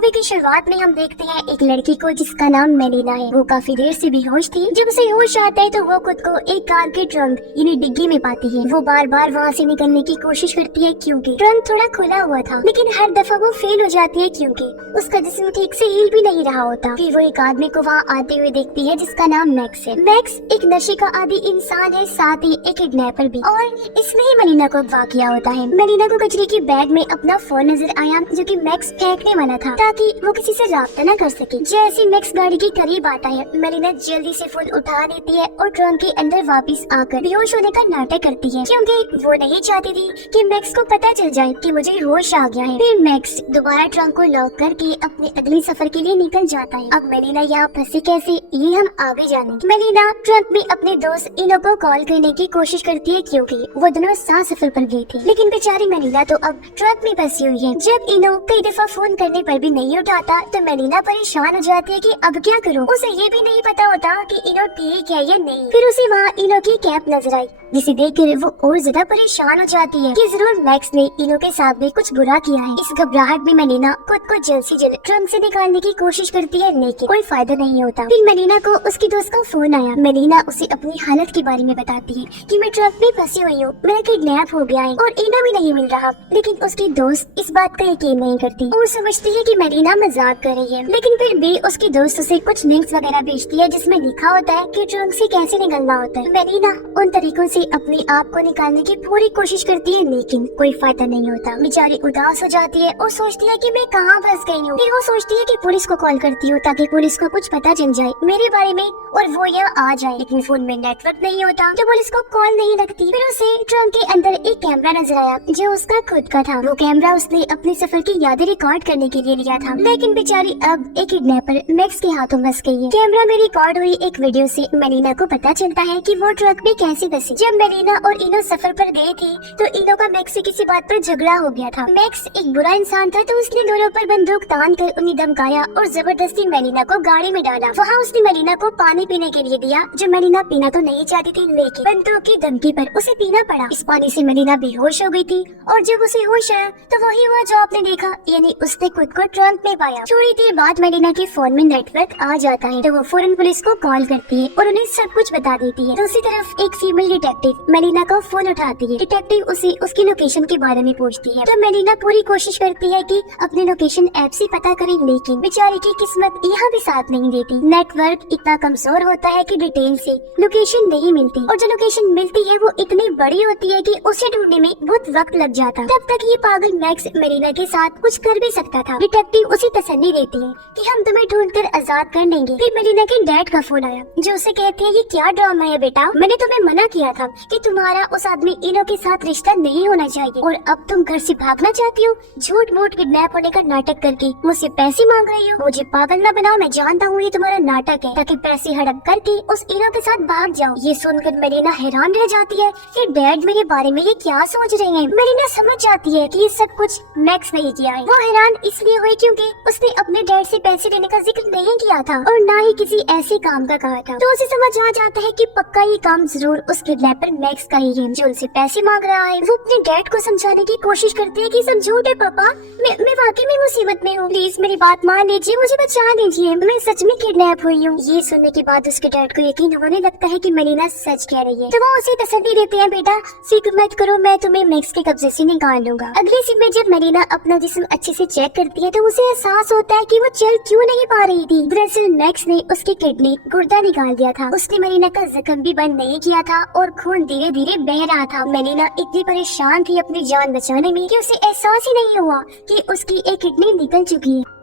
Movie की शुरुआत में हम देखते हैं एक लड़की को जिसका नाम मेलिना है। वो काफी देर से बेहोश थी। जब उसे होश आता है तो वो खुद को एक कार के ट्रंक यानी डिग्गी में पाती है। वो बार बार वहाँ से निकलने की कोशिश करती है क्योंकि ट्रंक थोड़ा खुला हुआ था, लेकिन हर दफा वो फेल हो जाती है क्योंकि उसका जिस्म ठीक से हिल भी नहीं रहा होता। फिर वो एक आदमी को वहाँ आते हुए देखती है जिसका नाम मैक्स है। मैक्स एक नशे का आदी इंसान है, साथ ही एक किडनैपर भी, और इसमें ही मेलिना को अगवा किया होता है। मेलिना को कचरे के बैग में अपना फोन नजर आया जो कि मैक्स फेंकने वाला था ताकि वो किसी से राब्ता न कर सके। जैसे मैक्स गाड़ी के करीब आता है, मेलिना जल्दी से फोन उठा देती है और ट्रंक के अंदर वापस आकर बेहोश होने का नाटक करती है क्योंकि वो नहीं चाहती थी कि मैक्स को पता चल जाए कि मुझे होश आ गया है। फिर मैक्स दोबारा ट्रंक को लॉक करके अपने अगले सफर के लिए निकल जाता है। अब मेलिना यहाँ फंसी कैसे, ये हम आगे जानेंगे। मेलिना ट्रंक में अपने दोस्त इनो को कॉल करने की कोशिश करती है क्योंकि वो दोनों साथ सफर पर गई थी, लेकिन बेचारी मेलिना तो अब ट्रंक में फंसी हुई है। जब इनो कई दफा फोन करने पर भी नहीं उठाता तो मेलिना परेशान हो जाती है कि अब क्या करूं। उसे ये भी नहीं पता होता कि इनो ठीक है या नहीं। फिर उसे वहाँ इनो की कैप नजर आई जिसे देखकर वो और ज्यादा परेशान हो जाती है कि जरूर मैक्स ने इनो के साथ भी कुछ बुरा किया है। इस घबराहट में मेलिना खुद को जल्द से जल्द ट्रंक से निकालने की कोशिश करती है, लेकिन कोई फायदा नहीं होता। फिर मेलिना को उसकी दोस्त का फोन आया। मेलिना उसे अपनी हालत के बारे में बताती है कि मैं ट्रंक में फंसी हुई हूँ, मेरा किडनैप हो गया है और इनो भी नहीं मिल रहा। लेकिन उसकी दोस्त इस बात का यकीन नहीं करती। वो समझती है कि मेलिना मजाक कर रही है, लेकिन फिर भी उसकी दोस्त उसे कुछ लिंक्स वगैरह भेजती है जिसमें लिखा होता है कि ट्रंक से कैसे निकलना होता है। मेलिना उन तरीकों से अपने आप को निकालने की पूरी कोशिश करती है, लेकिन कोई फायदा नहीं होता। बेचारी उदास हो जाती है और सोचती है कि मैं कहाँ फंस गई हूँ। फिर वो सोचती है कि पुलिस को कॉल करती हूँ ताकि पुलिस को कुछ पता चल जाए मेरे बारे में और वो यहाँ आ जाए, लेकिन फोन में नेटवर्क नहीं होता तो पुलिस को कॉल नहीं लगती। फिर उसे ट्रंक के अंदर एक कैमरा नजर आया जो उसका खुद का था। वो कैमरा उसने अपने सफर की यादें रिकॉर्ड करने के लिए लिया था, लेकिन बेचारी अब एक किडनैपर मैक्स के हाथों फंस गई है। कैमरा में रिकॉर्ड हुई एक वीडियो से मेलिना को पता चलता है कि वो ट्रक में कैसे फंसी। जब मेलिना और इनो सफर पर गए थे तो इनो का मैक्स से किसी बात पर झगड़ा हो गया था। मैक्स एक बुरा इंसान था तो उसने दोनों पर बंदूक तान कर उन्हें धमकाया और जबरदस्ती मेलिना को गाड़ी में डाला। वहाँ उसने मेलिना को पानी पीने के लिए दिया जो मेलिना पीना तो नहीं चाहती थी, लेकिन बंदूक की धमकी पर उसे पीना पड़ा। इस पानी से मेलिना बेहोश हो गई थी और जब उसे होश आया तो वही हुआ जो आपने देखा, यानी उसने खुद को ट्रंक में पाया। थोड़ी देर बाद मेलिना के फोन में नेटवर्क आ जाता है तो वो फौरन पुलिस को कॉल करती है और उन्हें सब कुछ बता देती है। दूसरी तरफ एक फीमेल डिटेक्टिव मेलिना का फोन उठाती है। डिटेक्टिव उसे उसकी लोकेशन के बारे में पूछती है तो मेलिना पूरी कोशिश करती है कि अपनी लोकेशन ऐप से पता करे, लेकिन बेचारी की किस्मत यहाँ भी साथ नहीं देती। नेटवर्क इतना कमजोर होता है कि डिटेल से लोकेशन नहीं मिलती और जो लोकेशन मिलती है वो इतनी बड़ी होती है कि उसे ढूंढने में बहुत वक्त लग जाता। तब तक ये पागल मैक्स मेलिना के साथ कुछ कर भी सकता था। डिटेक्टिव उसे तसल्ली देती है कि हम तुम्हें ढूंढकर आजाद कर देंगे। फिर मेलिना के डैड का फोन आया जो उसे कहते हैं ये क्या ड्रामा है बेटा, मैंने तुम्हें मना किया था कि तुम्हारा उस आदमी इनो के साथ रिश्ता नहीं होना चाहिए और अब तुम घर से भागना चाहती हो। झूठ मूठ किडनैप होने का नाटक करके मुझसे पैसे मांग रही हो। मुझे पागल न बनाओ, मैं जानता हूँ ये तुम्हारा नाटक है ताकि पैसे हड़प करके उस इनो के साथ भाग जाओ। ये सुनकर मेलिना हैरान रह जाती है कि डैड मेरे बारे में ये क्या सोच रहे हैं। मेलिना समझ जाती है कि ये सब कुछ मैक्स नहीं किया है। वो हैरान इसलिए हुई क्योंकि उसने अपने डैड से पैसे लेने का जिक्र नहीं किया था और न ही किसी ऐसे काम का कहा था। तो उसे समझ आ जाता है कि पक्का ये काम जरूर उस किडनैपर मैक्स का ही है जो उनसे पैसे मांग रहा है। वो अपने डैड को समझाने की कोशिश करती है कि सब झूठ है पापा, मैं वाकई में मुसीबत में हूँ, प्लीज मेरी बात मान लीजिए, मुझे बचा लीजिए, मैं सच में किडनैप हुई हूँ। ये सुनने के बाद उसके डैड को यकीन होने लगता है कि मेलिना सच कह रही है तो वो उसे तसल्ली देते हैं, बेटा फिक्र मत करो, मैं तुम्हें मैक्स के कब्जे से निकाल लूंगा। अगले सीन में जब मेलिना अपना जिस्म अच्छे से चेक करती है तो उसे एहसास होता है कि वो चल क्यों नहीं पा रही थी। दरअसल मैक्स ने उसकी किडनी गुर्दा निकाल दिया था। उसने मेलिना का जख्म भी बंद नहीं किया था और खून धीरे धीरे बह रहा था। मेलिना इतनी परेशान थी अपनी जान बचाने में कि उसे एहसास ही नहीं हुआ कि उसकी एक किडनी निकल चुकी है।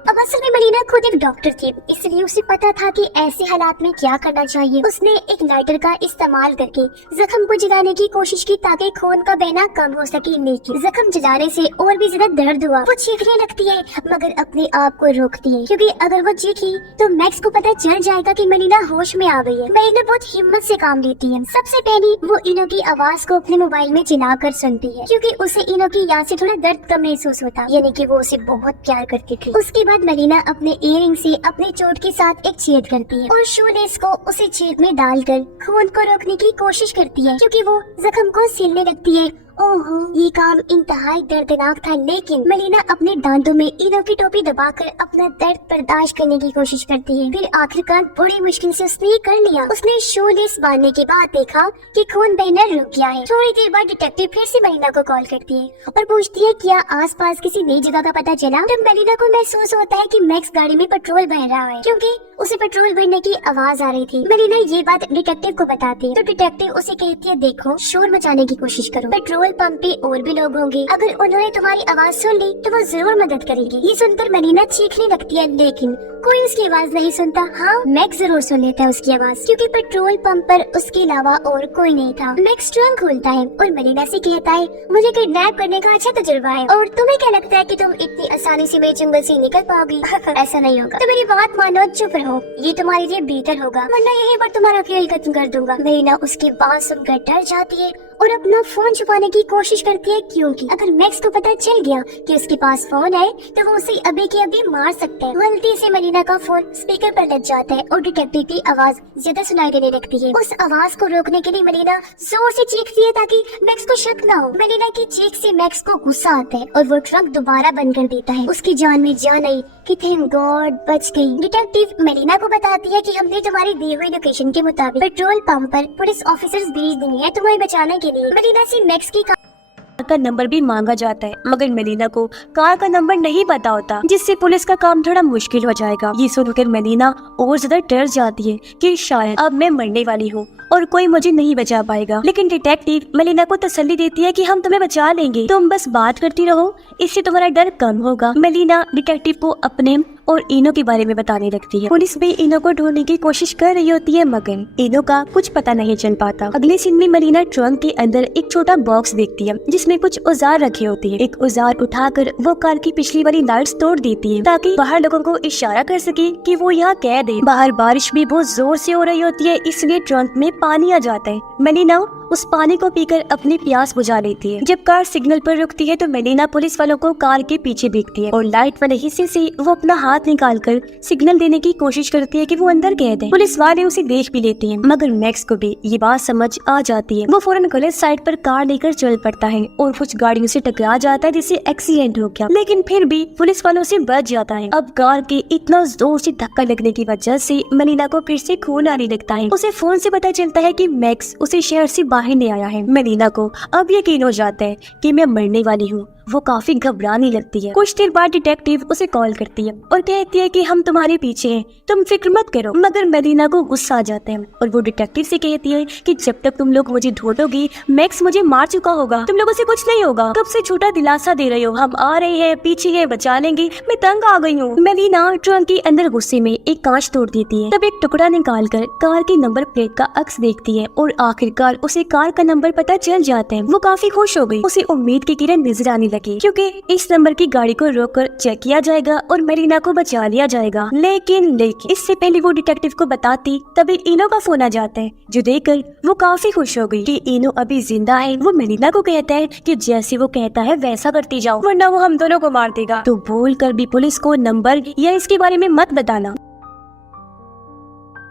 अब असल में मेलिना खुद एक डॉक्टर थी, इसलिए उसे पता था कि ऐसे हालात में क्या करना चाहिए। उसने एक लाइटर का इस्तेमाल करके जख्म को जलाने की कोशिश की ताकि खून का बहना कम हो सके, लेकिन जख्म जलाने से और भी ज्यादा दर्द हुआ। वो चीखने लगती है मगर अपने आप को रोकती है क्योंकि अगर वो चीखी तो मैक्स को पता चल जाएगा कि मेलिना होश में आ गई है। मेलिना बहुत हिम्मत से काम लेती है। सबसे पहले वो इनो की आवाज को अपने मोबाइल में चिल्ला कर सुनती है क्योंकि उसे इनो की याद से थोड़ा दर्द कम महसूस होता, यानी कि वो उसे बहुत प्यार करती थी। उसके बाद मेलिना अपने इयररिंग से अपने चोट के साथ एक छेद करती है और शूलेस को उसे छेद में डालकर खून को रोकने की कोशिश करती है क्योंकि वो जख्म को सिलने लगती है ओहो, ये काम इंतहाई दर्दनाक था, लेकिन मेलिना अपने दांतों में इनो की टोपी दबाकर अपना दर्द बर्दाश्त करने की कोशिश करती है। फिर आखिरकार बड़ी मुश्किल से उसने ये कर लिया। उसने शोलेस बांधने के बाद देखा कि खून बहना रुक गया है। थोड़ी देर बाद डिटेक्टिव फिर से मेलिना को कॉल करती है और पूछती है क्या आसपास किसी नई जगह का पता चला। तब मेलिना को महसूस होता है कि मैक्स गाड़ी में पेट्रोल भर रहा है, क्योंकि उसे पेट्रोल भरने की आवाज आ रही थी। मेलिना ये बात डिटेक्टिव को बताती है तो डिटेक्टिव उसे कहती है देखो, शोर मचाने की कोशिश करो, पेट्रोल पंप पे और भी लोग होंगे, अगर उन्होंने तुम्हारी आवाज सुन ली तो वो जरूर मदद करेंगे। ये सुनकर मेलिना चीखने लगती है, लेकिन कोई उसकी आवाज नहीं सुनता। हाँ, मैक्स जरूर सुन लेता है उसकी आवाज, क्योंकि पेट्रोल पंप पर उसके अलावा और कोई नहीं था। मैक्स ट्रंक खोलता है और मेलिना से कहता है मुझे किडनैप करने का अच्छा तजुर्बा है, और तुम्हें क्या लगता है कि तुम इतनी आसानी से मेरे जंगल से निकल पाओगी? ऐसा नहीं होगा, तो मेरी बात मानो, चुप रहो, ये तुम्हारे लिए बेहतर होगा, वरना यहीं पर तुम्हारा खेल खत्म कर दूंगा। मेलिना उसकी बात सुनकर डर जाती है और अपना फोन छुपाने की कोशिश करती है, क्योंकि अगर मैक्स को पता चल गया कि उसके पास फोन है तो वो उसे अभी के अभी मार सकता है। गलती से मेलिना का फोन स्पीकर पर लग जाता है और डिटेक्टिव की आवाज ज्यादा सुनाई देने लगती है। उस आवाज को रोकने के लिए मेलिना जोर से चीखती है ताकि मैक्स को शक न हो। मेलिना की चीख से मैक्स को गुस्सा आता है और वो ट्रंक दोबारा बंद कर देता है। उसकी जान में जान आई कि थैंक गॉड बच गई। डिटेक्टिव मेलिना को बताती है कि हमने तुम्हारी दी हुई लोकेशन के मुताबिक पेट्रोल पंप पर पुलिस ऑफिसर्स भेज दिए हैं तुम्हें बचाने के लिए। मेलिना से मैक्स की का नंबर भी मांगा जाता है, मगर मेलिना को कार का नंबर नहीं पता होता, जिससे पुलिस का काम थोड़ा मुश्किल हो जाएगा। ये सुनकर मेलिना और ज्यादा डर जाती है कि शायद अब मैं मरने वाली हूँ और कोई मुझे नहीं बचा पाएगा। लेकिन डिटेक्टिव मेलिना को तसल्ली देती है कि हम तुम्हें बचा लेंगे, तुम बस बात करती रहो, इससे तुम्हारा डर कम होगा। मेलिना डिटेक्टिव को अपने और इनो के बारे में बताने लगती है। पुलिस भी इनो को ढूंढने की कोशिश कर रही होती है, मगर इनो का कुछ पता नहीं चल पाता। अगले सीन में मेलिना ट्रंक के अंदर एक छोटा बॉक्स देखती है जिसमें कुछ औजार रखे होते हैं। एक औजार उठाकर वो कार की पिछली वाली लाइट्स तोड़ देती है ताकि बाहर लोगों को इशारा कर सके कि वो यहाँ कैद है। बाहर बारिश भी बहुत जोर से हो रही होती है, इसलिए ट्रंक में पानी आ जाता है। मेलिना उस पानी को पीकर अपनी प्यास बुझा लेती है। जब कार सिग्नल पर रुकती है तो मेलिना पुलिस वालों को कार के पीछे देखती है और लाइट वाले हिस्से से वो अपना हाथ निकालकर सिग्नल देने की कोशिश करती है कि वो अंदर कैद है। पुलिस वाले उसे देख भी लेते हैं, मगर मैक्स को भी ये बात समझ आ जाती है। वो फौरन गलत साइड पर कार लेकर चल पड़ता है और कुछ गाड़ियों से टकरा जाता है जिससे एक्सीडेंट हो गया, लेकिन फिर भी पुलिस वालों से बच जाता है। अब कार के इतना जोर से धक्का लगने की वजह से मेलिना को फिर से खून आने लगता है। उसे फोन से पता चलता है कि मैक्स उसे शहर से बाहर ले आया है। मेलिना को अब यकीन हो जाता है कि मैं मरने वाली हूँ। वो काफी घबराने लगती है। कुछ देर बाद डिटेक्टिव उसे कॉल करती है और कहती है कि हम तुम्हारे पीछे हैं, तुम फिक्र मत करो। मगर मेलिना को गुस्सा आ जाता है और वो डिटेक्टिव से कहती है कि जब तक तुम लोग मुझे ढूंढोगी मैक्स मुझे मार चुका होगा, तुम लोगों से कुछ नहीं होगा। कब से छोटा दिलासा दे रहे हो, हम आ रहे हैं, पीछे है, बचा लेंगे, मैं तंग आ गई हूँ। मेलिना ट्रंक के अंदर गुस्से में एक कांच तोड़ देती है, तब एक टुकड़ा निकालकर कार की नंबर प्लेट का अक्स देखती है और आखिरकार उसे कार का नंबर पता चल जाता है। वो काफी खुश हो गई। उसे उम्मीद की किरण नजर आने लगी, क्योंकि इस नंबर की गाड़ी को रोककर चेक किया जाएगा और मेलिना को बचा लिया जाएगा। लेकिन इससे पहले वो डिटेक्टिव को बताती तभी इनो का फोन आ जाता है, जो देखकर वो काफी खुश हो गई कि इनो अभी जिंदा है। वो मेलिना को कहता है कि जैसे वो कहता है वैसा करती जाओ, वरना वो हम दोनों को मार देगा, तो भूल कर भी पुलिस को नंबर या इसके बारे में मत बताना।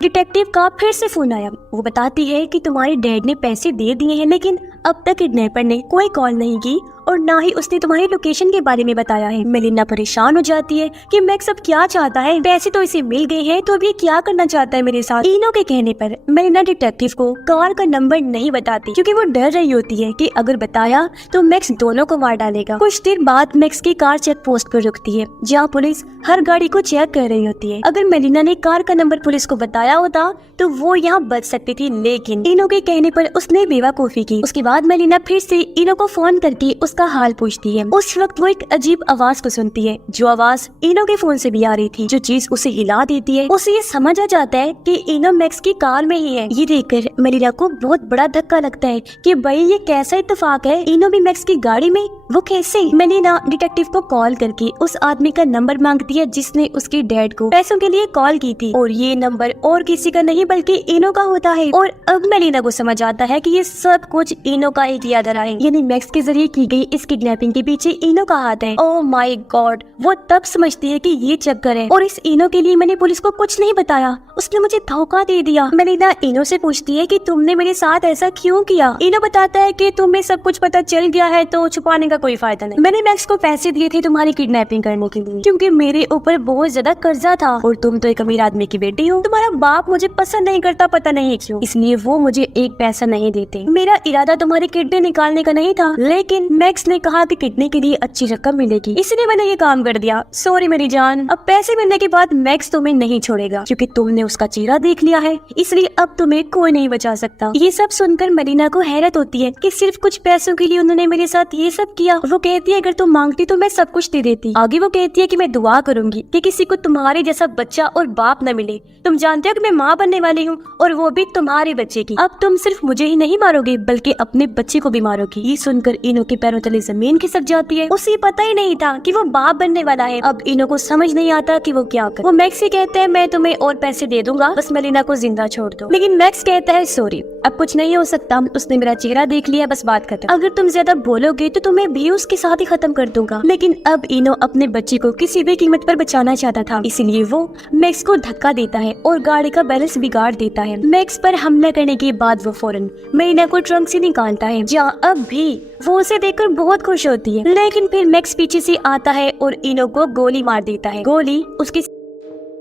डिटेक्टिव का फिर से फोन आया। वो बताती है कि तुम्हारे डैड ने पैसे दे दिए हैं, लेकिन अब तक किडनैपर ने कोई कॉल नहीं की और ना ही उसने तुम्हारी लोकेशन के बारे में बताया है। मेलिना परेशान हो जाती है कि मैक्स अब क्या चाहता है, पैसे तो इसे मिल गए हैं, तो अब ये क्या करना चाहता है मेरे साथ। इनो के कहने पर मेलिना डिटेक्टिव को कार का नंबर नहीं बताती, क्योंकि वो डर रही होती है कि अगर बताया तो मैक्स दोनों को मार डालेगा। कुछ देर बाद मैक्स की कार चेक पोस्ट पर रुकती है, जहाँ पुलिस हर गाड़ी को चेक कर रही होती है। अगर मेलिना ने कार का नंबर पुलिस को बताया होता तो वो यहाँ बच सकती थी, लेकिन इनो के कहने पर उसने बेवकूफी की। उसके बाद मेलिना फिर से इनो को फोन करके उसका हाल पूछती है। उस वक्त वो एक अजीब आवाज को सुनती है, जो आवाज इनो के फोन से भी आ रही थी, जो चीज उसे हिला देती है। उसे ये समझ आ जाता है कि इनो मैक्स की कार में ही है। ये देखकर मेलिना को बहुत बड़ा धक्का लगता है कि भाई ये कैसा इत्तेफाक है, इनो भी मैक्स की गाड़ी में। वो कैसे? मेलिना डिटेक्टिव को कॉल करके उस आदमी का नंबर मांगती है जिसने उसके डैड को पैसों के लिए कॉल की थी, और ये नंबर और किसी का नहीं बल्कि इनो का होता है। और अब मेलिना को समझ आता है कि ये सब कुछ इनो का ही किया धरा है, यानी मैक्स के जरिए की गई इस किडनैपिंग के पीछे इनो का हाथ है। ओह माय गॉड, वो तब समझती है कि ये चक्कर है और इस इनो के लिए मैंने पुलिस को कुछ नहीं बताया, उसने मुझे धोखा दे दिया। मेलिना इनो से पूछती है कि तुमने मेरे साथ ऐसा क्यों किया? इनो बताता है कि तुम्हें सब कुछ पता चल गया है तो छुपाने का कोई फायदा नहीं। मैंने मैक्स को पैसे दिए थे तुम्हारी किडनैपिंग करने के लिए, क्योंकि मेरे ऊपर बहुत ज्यादा कर्जा था और तुम तो एक अमीर आदमी की बेटी हो। तुम्हारा बाप मुझे पसंद नहीं करता, पता नहीं क्यों, इसलिए वो मुझे एक पैसा नहीं देते। मेरा इरादा तुम्हारी किडनी निकालने का नहीं था, लेकिन मैक्स ने कहा कि किडनी के लिए अच्छी रकम मिलेगी, इसलिए मैंने ये काम कर दिया। सॉरी मेरी जान। अब पैसे मिलने के बाद मैक्स तुम्हें नहीं छोड़ेगा, क्योंकि तुमने उसका चेहरा देख लिया है, इसलिए अब तुम्हें कोई नहीं बचा सकता। ये सब सुनकर मेलिना को हैरत होती है कि सिर्फ कुछ पैसों के लिए उन्होंने मेरे साथ ये सब किया। वो कहती है अगर तुम मांगती तो मैं सब कुछ दे देती। आगे वो कहती है कि मैं दुआ करूंगी कि किसी को तुम्हारे जैसा बच्चा और बाप न मिले। तुम जानते हो कि मैं माँ बनने वाली हूँ, और वो भी तुम्हारे बच्चे की। अब तुम सिर्फ मुझे ही नहीं मारोगे बल्कि अपने बच्चे को भी मारोगी। ये सुनकर इनो के पैरों तले जमीन खिसक जाती है। उसे पता ही नहीं था कि वो बाप बनने वाला है। अब इनो को समझ नहीं आता कि वो क्या करे। वो मैक्स से कहते हैं मैं तुम्हें और पैसे दे दूंगा, बस मेलिना को जिंदा छोड़ दो। लेकिन मैक्स कहता है सॉरी, अब कुछ नहीं हो सकता, उसने मेरा चेहरा देख लिया, बस बात खत्म। अगर तुम ज्यादा बोलोगे तो तुम्हें भी उसके साथ ही खत्म कर दूंगा। लेकिन अब इनो अपने बच्चे को किसी भी कीमत पर बचाना चाहता था, इसलिए वो मैक्स को धक्का देता है और गाड़ी का बैलेंस बिगाड़ देता है। मैक्स पर हमला करने के बाद वो फौरन मेलिना को ट्रंक से निकालता है, जहाँ अब भी वो उसे देखकर बहुत खुश होती है। लेकिन फिर मैक्स पीछे से आता है और इनो को गोली मार देता है। गोली उसके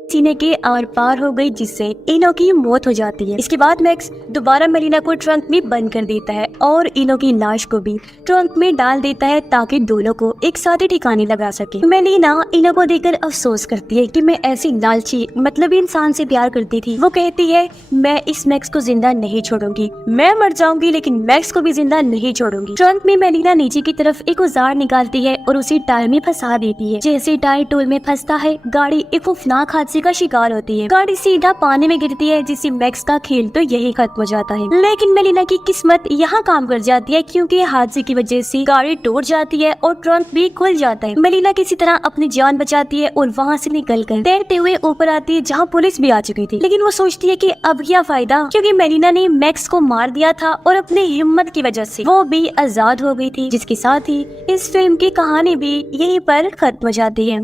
सीने के आर पार हो गई, जिससे इनो की मौत हो जाती है। इसके बाद मैक्स दोबारा मेलिना को ट्रंक में बंद कर देता है और इनो की लाश को भी ट्रंक में डाल देता है ताकि दोनों को एक साथ ही ठिकाने लगा सके। मेलिना इनो को देखकर अफसोस करती है कि मैं ऐसी लालची मतलब इंसान से प्यार करती थी। वो कहती है मैं इस मैक्स को जिंदा नहीं छोड़ूंगी, मैं मर जाऊंगी लेकिन मैक्स को भी जिंदा नहीं छोड़ूंगी। ट्रंक में मेलिना नीचे की तरफ एक औजार निकालती है और उसे टायर में फंसा देती है। जैसे टायर टोल में फंसता है, गाड़ी एक खौफनाक हादसे का शिकार होती है। गाड़ी सीधा पानी में गिरती है, जिससे मैक्स का खेल तो यही खत्म हो जाता है। लेकिन मेलिना की किस्मत यहाँ काम कर जाती है, क्योंकि हादसे की वजह से गाड़ी टूट जाती है और ट्रंक भी खुल जाता है। मेलिना किसी तरह अपनी जान बचाती है और वहाँ से निकलकर तैरते हुए ऊपर आती है, जहाँ पुलिस भी आ चुकी थी। लेकिन वो सोचती है कि अब क्या फायदा, क्योंकि मेलिना ने मैक्स को मार दिया था और अपनी हिम्मत की वजह से वो भी आजाद हो गई थी। जिसके साथ ही इस फिल्म की कहानी भी यहीं पर खत्म हो जाती है।